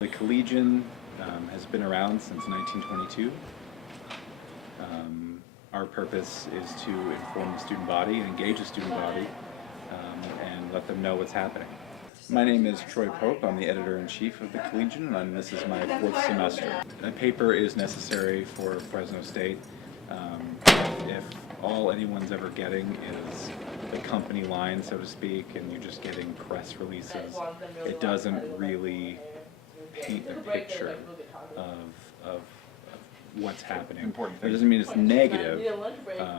The Collegian has been around since 1922. Our purpose is to inform the student body and engage the student body and let them know what's happening. My name is Troy Pope. I'm the editor-in-chief of the Collegian, and this is my 4th semester. A paper is necessary for Fresno State. If all anyone's ever getting is the company line, so to speak, and you're just getting press releases, it doesn't really paint the picture of what's happening. That doesn't mean it's negative.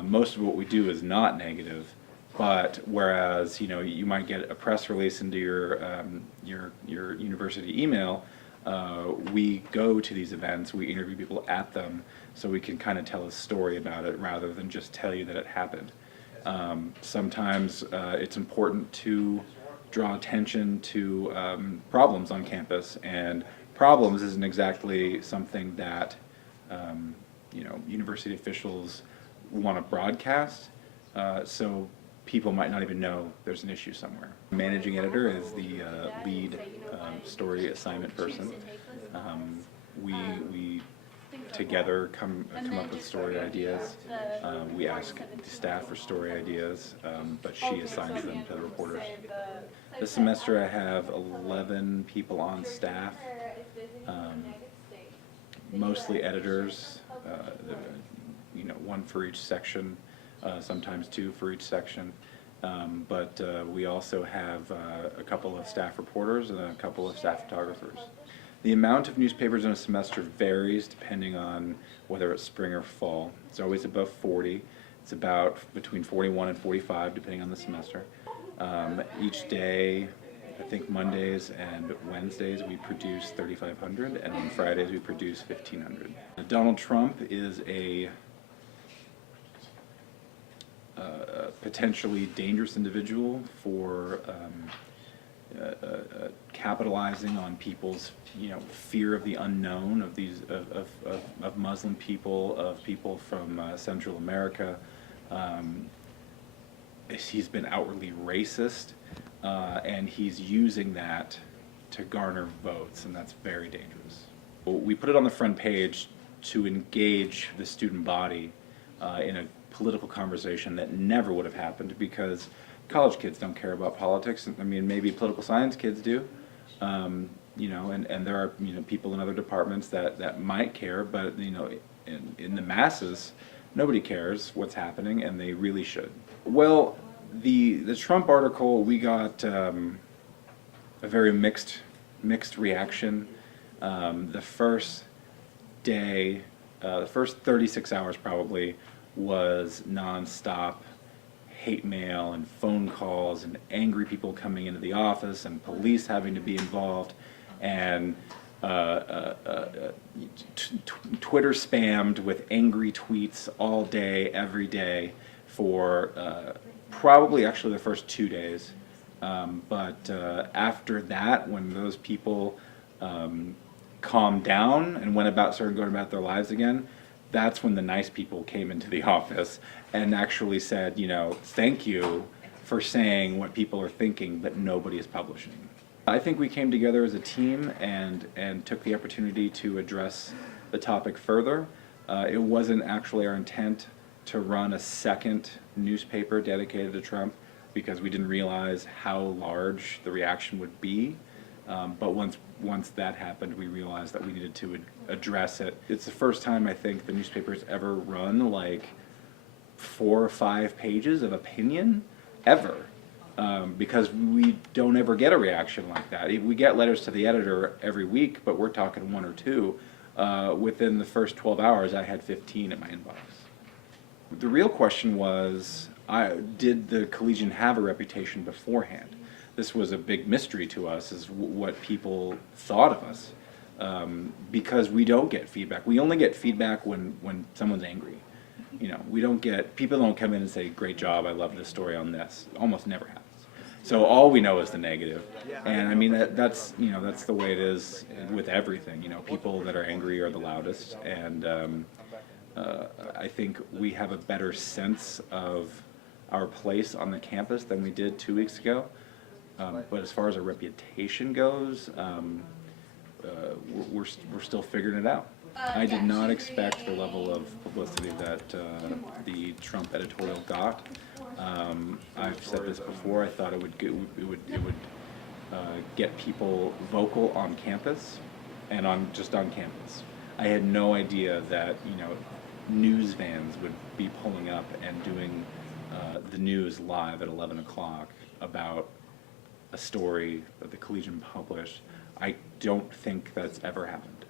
Most of what we do is not negative, but whereas you might get a press release into your university email, we go to these events, we interview people at them, so we can kind of tell a story about it rather than just tell you that it happened. Sometimes it's important to draw attention to problems on campus, and problems isn't exactly something that university officials want to broadcast, so people might not even know there's an issue somewhere. Managing editor is the lead story assignment person. We together come up with story ideas. We ask the staff for story ideas, but she assigns them to the reporters. This semester I have 11 people on staff, mostly editors, one for each section, sometimes 2 for each section. But we also have a couple of staff reporters and a couple of staff photographers. The amount of newspapers in a semester varies depending on whether it's spring or fall. It's always above 40. It's about between 41 and 45 depending on the semester. Each day, I think Mondays and Wednesdays we produce 3,500, and on Fridays we produce 1,500. Donald Trump is a potentially dangerous individual for capitalizing on people's fear of the unknown, of Muslim people, of people from Central America. He's been outwardly racist, and he's using that to garner votes, and that's very dangerous. We put it on the front page to engage the student body in a political conversation that never would have happened, because college kids don't care about politics. I mean, maybe political science kids do, and there are people in other departments that might care, but in the masses, nobody cares what's happening, and they really should. Well, the Trump article, we got a very mixed reaction. The first day, the first 36 hours probably, was non-stop hate mail and phone calls and angry people coming into the office and police having to be involved, and Twitter spammed with angry tweets all day, every day for probably actually the first 2 days. But after that, when those people calmed down and started going about their lives again, that's when the nice people came into the office and actually said, thank you for saying what people are thinking, but nobody is publishing. I think we came together as a team and took the opportunity to address the topic further. It wasn't actually our intent to run a second newspaper dedicated to Trump, because we didn't realize how large the reaction would be. But once that happened, we realized that we needed to address it. It's the first time I think the newspaper's ever run like 4 or 5 pages of opinion ever, because we don't ever get a reaction like that. We get letters to the editor every week, but we're talking 1 or 2. Within the first 12 hours, I had 15 in my inbox. The real question was, did the Collegian have a reputation beforehand? This was a big mystery to us, is what people thought of us, because we don't get feedback. We only get feedback when someone's angry. People don't come in and say, great job, I love this story on this. Almost never happens. So all we know is the negative. And I mean, that's the way it is with everything. People that are angry are the loudest, and I think we have a better sense of our place on the campus than we did 2 weeks ago. But as far as our reputation goes, we're still figuring it out. I did not expect the level of publicity that the Trump editorial got. I've said this before. I thought it would get people vocal on campus, and just on campus. I had no idea that news vans would be pulling up and doing the news live at 11 o'clock about a story that the Collegian published. I don't think that's ever happened.